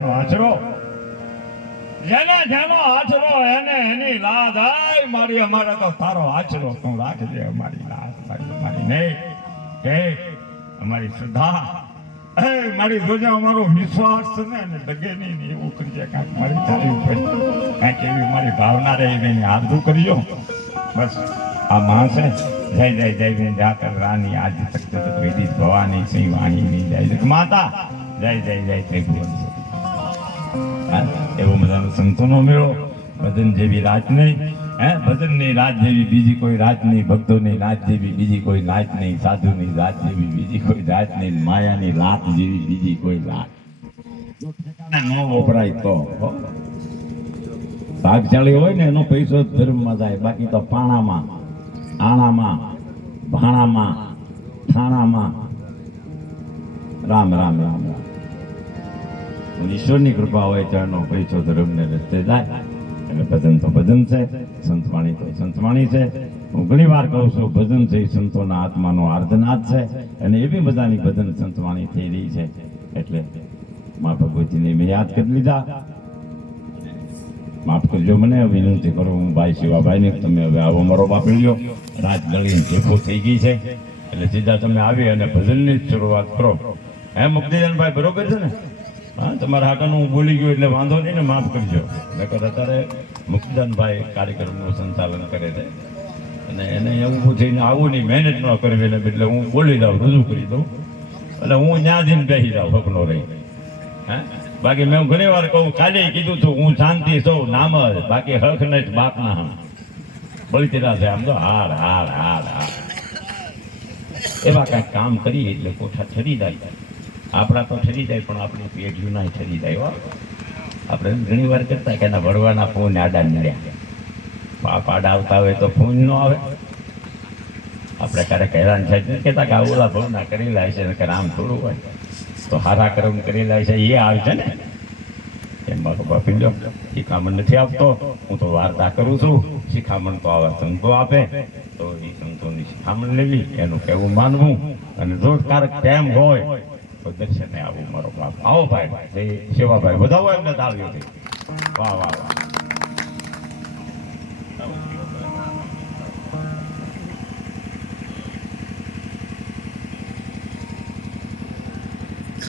આશરો જેને જેનો આશરો એને એની લાજ આય મારી અમારે તો તારો આશરો તું રાખજે અમારી લાજ મારી નહીં હે અમારી શ્રદ્ધા એ મારી જોજે અમારો વિશ્વાસ છે ને એને ડગે નહીં ને એવું કરજે કાંઈક મારી તારી ઉપર કાંઈક એવી મારી ભાવના રહી નહીં આરધું કરજો બસ આ માં છે જય જય જય જાકર રાની આજ તક તક વેદી ભવાની સિંહ વાણી જય માતા જય જય જય ત્રિભુવન એવો મજાનો સંતોનો મેળો ભજન જેવી રાત નહીં ભજનની રાત જેવી બીજી કોઈ રાત નહીં ભક્તોની રાત જેવી બીજી કોઈ રાત નહીં સાધુની રાત જેવી બીજી કોઈ રાત નહીં માયાની રાત જેવી બીજી કોઈ રાત ન વપરાય તો ભાગશાળી હોય ને એનો પૈસો ધર્મમાં જાય બાકી તો પાણામાં આણામાં ભાણામાં ઠાણામાં રામ રામ રામ રામ ઈશ્વરની કૃપા હોય ત્યારનો પૈસો ધર્મને રસ્તે જાય એટલે ભજન તો ભજન છે સંતવાણી તો સંતવાણી છે હું ઘણી વાર કહું છું ભજન છે સંતોના આત્માનો આર્ધનાદ છે અને એવી બધાની ભજન સંતવાણી થઈ રહી છે એટલે મા ભગવતીને મેં યાદ કરી લીધા માફ કરજો મને વિનંતી કરું હું ભાઈ શિવાભાઈને તમે હવે આવો મારો બાપી લ્યો રાત ગળીને ભેગો થઈ ગઈ છે એટલે સીધા તમે આવી અને ભજનની જ શરૂઆત કરો હે મુક્તિદાનભાઈ બરોબર છે ને હા તમારા હાકાનું હું બોલી ગયો એટલે વાંધો નહીં ને માફ કરજો નકર અત્યારે મુક્તિદાનભાઈ કાર્યક્રમનું સંચાલન કરે છે અને એને એવું થઈને આવું નહીં મહેનત ન કરવી એટલે એટલે હું બોલી દઉં રજૂ કરી દઉં એટલે હું ત્યાં જઈને બેસી જાઉં હકનો રહી હે બાકી મેં ઘણી વાર કહું કાલે કીધું છું હું શાંતિ સૌ નામ જ બાકી હક નહીં બાપના હા બળતીરા છે આમ તો હાર હાર હાર હાર એવા કાંઈક કામ કરીએ એટલે કોઠા ઠરી જાય આપણા તો ઠરી જાય પણ આપણી પેઢીઓ ના ઠરી જાય આપણે ઘણી વાર કરતા કે એના ભરવાના ફોન આડા મળ્યા પાપ આડા આવતા હોય તો ફોન ન આવે આપણે ક્યારેક હેરાન થાય નથી કહેતા કે આ ઓલા ભવના કરેલા છે કે આમ થોડું હોય તો હારા કર્મ કરેલા છે એ આવે છે ને એમ મારો બાપી લો શિખામણ નથી આપતો હું તો વાર્તા કરું છું શિખામણ તો આવા સંતો આપે તો એ સંતોની શિખામણ લેવી એનું કહેવું માનવું અને રોજકારક ટાઈમ હોય તો દર્શને આવું મારો બાપ આવો ભાઈ જય સેવાભાઈ બધા એમને તાળીઓ વાહ વાહ વાહ